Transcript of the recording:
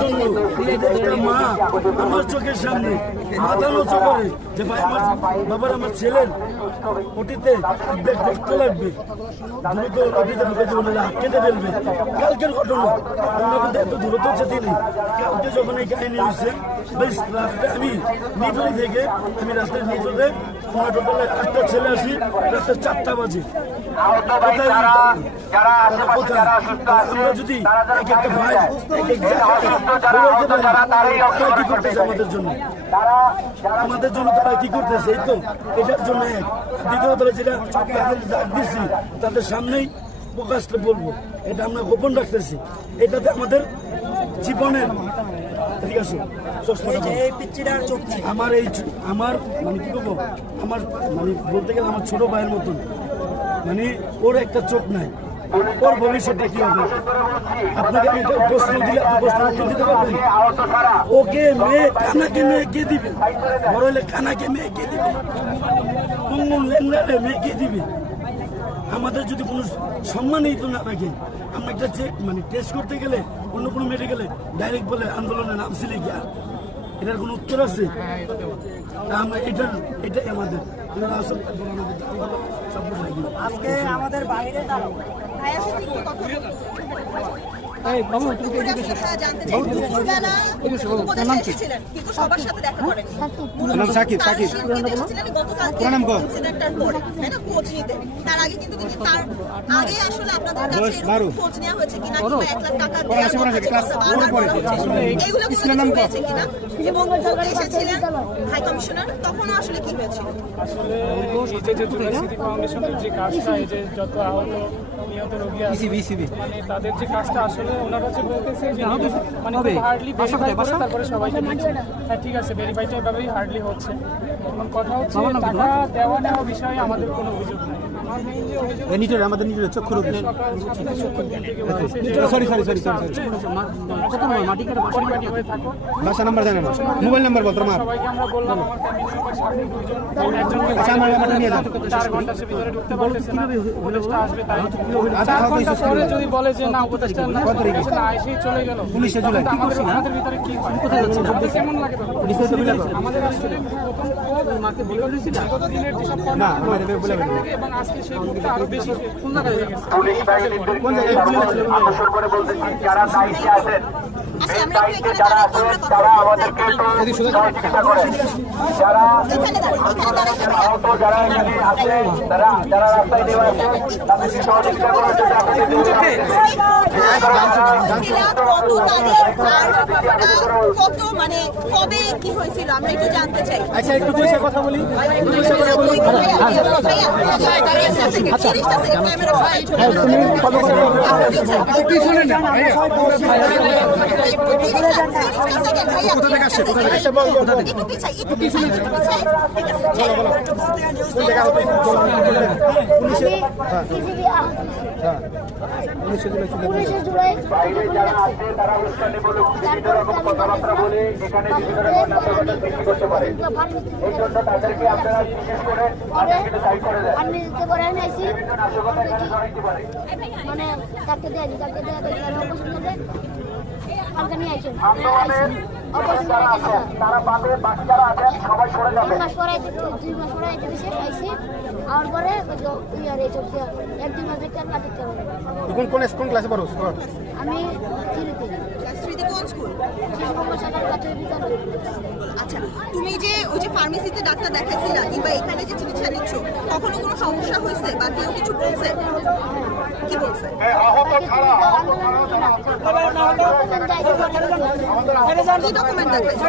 জন্য একটা মা আমার চোখের সামনে মাথা নচু করে যে ভাই আমার বাবার আমার ছেলের ওটিতে রক্ত লাগবে, দ্রুত ওটিতে ঢুকে দেবো না কেটে ফেলবে। কালকের ঘটনা আমরা কিন্তু এত দূরত্ব যেতে নেই। কালকে যখন এই কাহিনী হয়েছে বেশ রাত্রে আমি নিটরি থেকে আমি রাত্রে নিটরে আমার টোটাল 8টা ছেলে আসি রাত্রে 4টা বাজে। আমরা যদি এক একটা ভাই এক এক জায়গায় কি করতেছে আমাদের জন্য তারা কি করতেছে এই তো এটার জন্য এক। দ্বিতীয় তলে যেটা তাদের ডাক দিচ্ছি তাদের সামনেই প্রকাশটা বলবো, এটা আমরা গোপন রাখতেছি। এটাতে আমাদের জীবনের ঠিক আছে আমার এই আমার মানে কি করবো আমার মানে বলতে গেলে আমার ছোট ভাইয়ের মতন, মানে ওর একটা চোখ নাই, ওর ভবিষ্যৎটা কি হবে? আপনাকে আমি একটা প্রশ্ন দিলে আপনি প্রশ্ন উত্তর দিতে পারবেন? ওকে মেয়ে কানাকে মেয়ে কে দিবে? বড় হলে কানাকে মেয়ে কে দিবে? কুঙ্গুন লেন্ডারে মেয়ে কে দিবে? আমাদের যদি কোনো সম্মানই তো না থাকে, আমরা একটা চেক মানে টেস্ট করতে গেলে অন্য কোনো মেডিকেলে ডাইরেক্ট বলে আন্দোলনে নামছিলে কি? এটার কোনো উত্তর আছে? আমরা এটাই আমাদের আজকে আমাদের বাইরে হাই কমিশনার তখন আসলে কি হয়েছিল? যে কাজটা এই যে যত আহত নিহত রোগী আছে মানে তাদের যে কাজটা আসলে ওনারা যে বলতেছে যে মানে হার্ডলি ভেরিফাই করে তারপরে সবাইকে দিচ্ছে। হ্যাঁ ঠিক আছে, ভেরিফাইটা এভাবেই হার্ডলি হচ্ছে। এবং কথা হচ্ছে টাকা দেওয়া নেওয়া বিষয়ে আমাদের কোনো অভিযোগ নেই। আমাদের নিজের চক্ষু রোগ বাসা নাম্বার জানেন, মোবাইল নাম্বার বলতো আমার সবাইকে আমরা বললাম আমার ফ্যামিলি সবার সাথে দুইজন 4 ঘন্টার ভিতরে ঢুকতে পারতেছে না, উপদেষ্টা আসবে তাই 4 ঘন্টা পরে যদি বলে যে না উপদেষ্টা না এসেই চলে গেল পুলিশে জুলাই আমাদের ভিতরে কি কোথায় যাচ্ছে কেমন লাগে? আমাদের আসলে প্রথম মাকে বলে দিয়েছিল গত দিনের যেসব না আমাদের বলে এবং আজকে সেই মুহূর্তে আরো বেশি পূর্ণ হয়ে গেছে। পুলিশ বাহিনীদের আকর্ষণ করে বলতেছি যারা দায়িত্বে আছেন দায়িত্বে যারা আছেন তারা আমাদেরকে সহযোগিতা করেন। যারা আহত যারা এখানে আছে যারা রাস্তায় নেমে আছে তাদেরকে সহযোগিতা করার জন্য কত মানে কবে কি হয়েছিল আমরা একটু জানতে চাই। আচ্ছা একটু পয়সা কথা বলি বাইরে যারা আছে তারা উস্কানিমূলক বিভিন্ন রকম কথাবার্তা বলে এখানে বিভিন্ন রকম নাটক সৃষ্টি করতে পারে। এই জন্য তাদেরকে আপনারা বিশেষ করে কিন্তু সাইড করে দেন। বিভিন্ন নাশকতা এখানে সরাইতে পারে মানে তাকে দেয় আন্দোলনে যারা আছেন তারা বাদে বাকি যারা আছেন সবাই সরে যাবেন। কোন ক্লাসে পড়ো? আমি কোন স্কুল? আচ্ছা, তুমি যে ওই যে ফার্মেসিতে ডাক্তার দেখাইছিলা কিংবা এখানে যে চিকিৎসা নিচ্ছ কখনো কোনো সমস্যা হয়েছে বা কেউ কিছু বলছে? কি বলছে? কি ডকুমেন্ট দেখাইছো?